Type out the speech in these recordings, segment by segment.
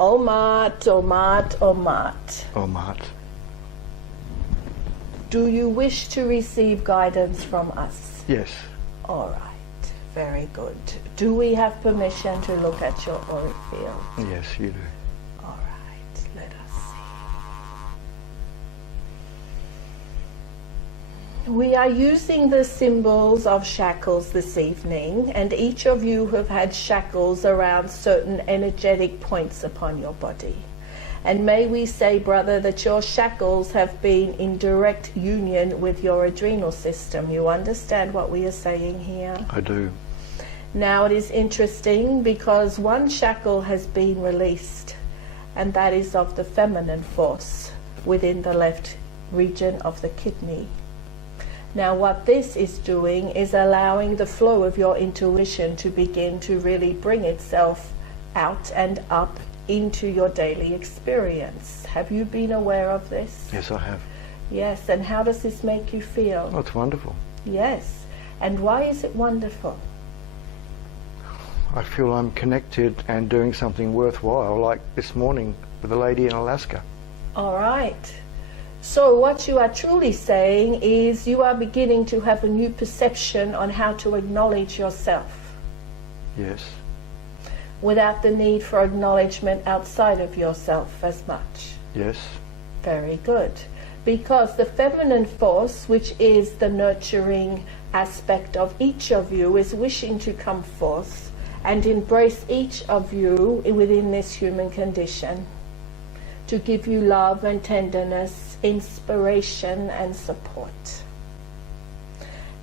Omat, Omat, Omat. Omat. Do you wish to receive guidance from us? Yes. All right, very good. Do we have permission to look at your auric field? Yes, you do. All right, let us see. We are using the symbols of shackles this evening, and each of you have had shackles around certain energetic points upon your body. And may we say, brother, that your shackles have been in direct union with your adrenal system. You understand what we are saying here? I do. Now it is interesting because one shackle has been released, and that is of the feminine force within the left region of the kidney. Now what this is doing is allowing the flow of your intuition to begin to really bring itself out and up into your daily experience. Have you been aware of this? Yes, I have. Yes, and how does this make you feel? Oh, it's wonderful. Yes, and why is it wonderful? I feel I'm connected and doing something worthwhile, like this morning with a lady in Alaska. All right. So what you are truly saying is you are beginning to have a new perception on how to acknowledge yourself Yes. without the need for acknowledgement outside of yourself as much. Yes. Very good. Because the feminine force, which is the nurturing aspect of each of you, is wishing to come forth and embrace each of you within this human condition, to give you love and tenderness, inspiration and support.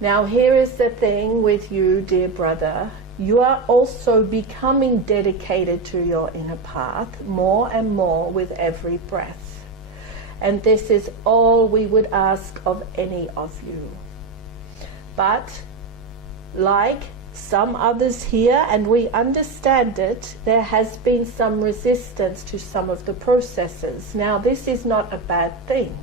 Now here is the thing with you, dear brother. You are also becoming dedicated to your inner path more and more with every breath. And this is all we would ask of any of you. But like some others here, and we understand it, there has been some resistance to some of the processes. Now this is not a bad thing,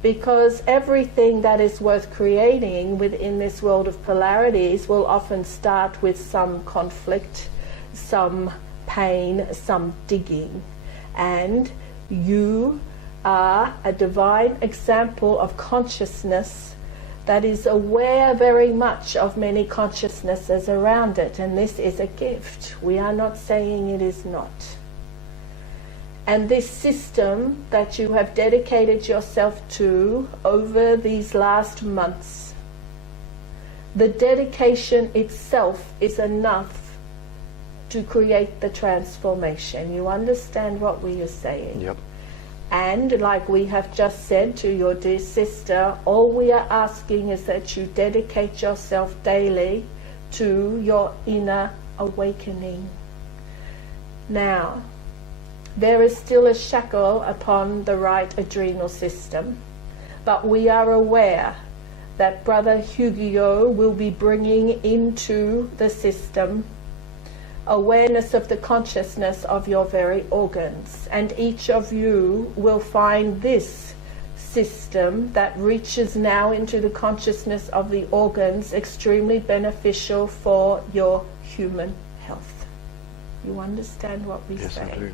because everything that is worth creating within this world of polarities will often start with some conflict, some pain, some digging. And you are a divine example of consciousness that is aware very much of many consciousnesses around it, and this is a gift. We are not saying it is not. And this system that you have dedicated yourself to over these last months, the dedication itself is enough to create the transformation. You understand what we are saying? Yep. And like we have just said to your dear sister, all we are asking is that you dedicate yourself daily to your inner awakening. Now, there is still a shackle upon the right adrenal system, but we are aware that Brother Hugio will be bringing into the system awareness of the consciousness of your very organs, and each of you will find this system that reaches now into the consciousness of the organs extremely beneficial for your human health. You understand what we say? Yes, I do.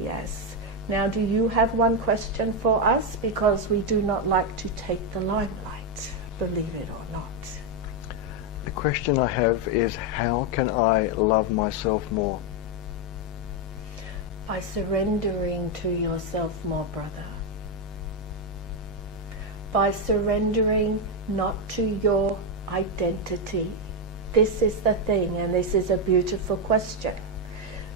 Yes. Now, do you have one question for us? Because we do not like to take the limelight, believe it or not. The question I have is, how can I love myself more? By surrendering to yourself more, brother. By surrendering not to your identity. This is the thing, and this is a beautiful question.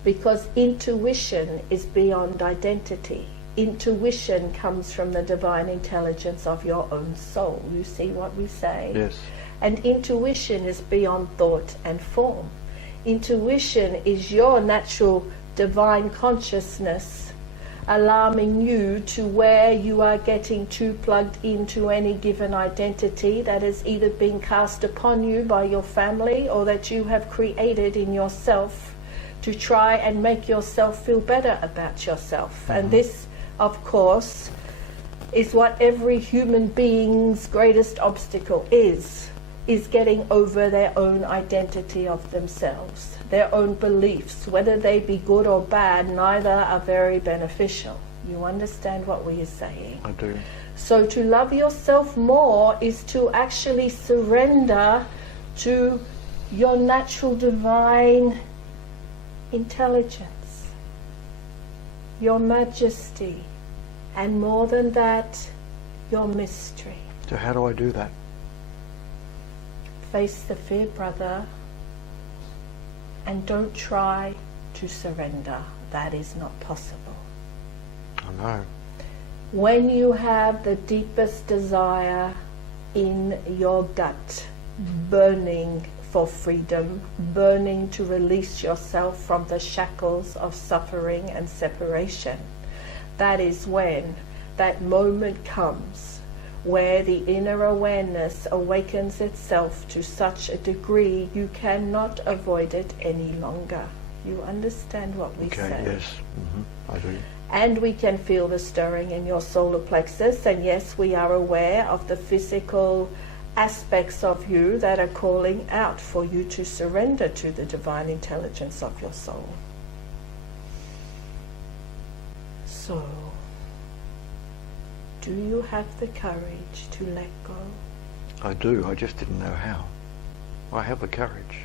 Because intuition is beyond identity. Intuition comes from the divine intelligence of your own soul. You see what we say? Yes. And intuition is beyond thought and form. Intuition is your natural divine consciousness alarming you to where you are getting too plugged into any given identity that has either been cast upon you by your family or that you have created in yourself to try and make yourself feel better about yourself. Mm-hmm. And this, of course, is what every human being's greatest obstacle is. is getting over their own identity of themselves, their own beliefs. Whether they be good or bad, neither are very beneficial. You understand what we are saying? I do. So to love yourself more is to actually surrender to your natural divine intelligence, your majesty, and more than that, your mystery. So how do I do that? Face the fear, brother, and don't try to surrender. That is not possible. I know. When you have the deepest desire in your gut, burning for freedom, burning to release yourself from the shackles of suffering and separation, that is when that moment comes where the inner awareness awakens itself to such a degree you cannot avoid it any longer. You understand what we Okay, say? yes. I do. And we can feel the stirring in your solar plexus, and yes, we are aware of the physical aspects of you that are calling out for you to surrender to the divine intelligence of your soul. So, do you have the courage to let go? I do. I just didn't know how. I have the courage.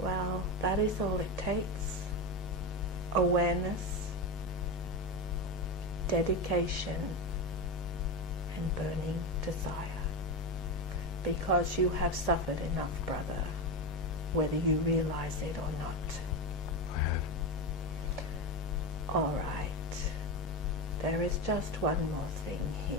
Well, that is all it takes. Awareness, dedication, and burning desire. Because you have suffered enough, brother, whether you realize it or not. I have. All right. There is just one more thing here.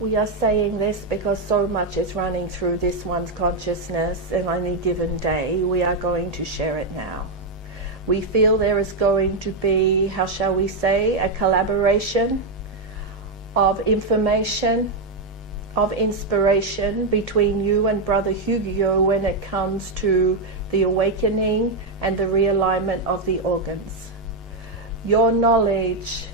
We are saying this because so much is running through this one's consciousness in any given day. We are going to share it now. We feel there is going to be, how shall we say, a collaboration of information, of inspiration between you and Brother Hugio when it comes to the awakening and the realignment of the organs. Your knowledge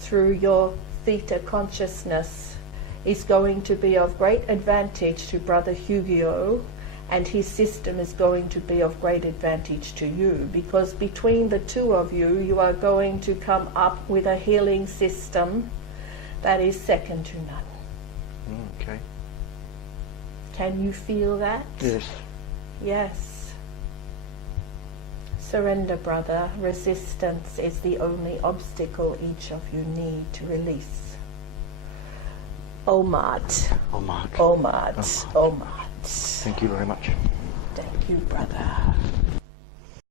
through your theta consciousness is going to be of great advantage to Brother Hugio, and his system is going to be of great advantage to you, because between the two of you, you are going to come up with a healing system that is second to none. Okay. Can you feel that? Yes. Yes. Surrender, brother. Resistance is the only obstacle each of you need to release. Omat. Omat. Omat. Omat. Thank you very much. Thank you, brother.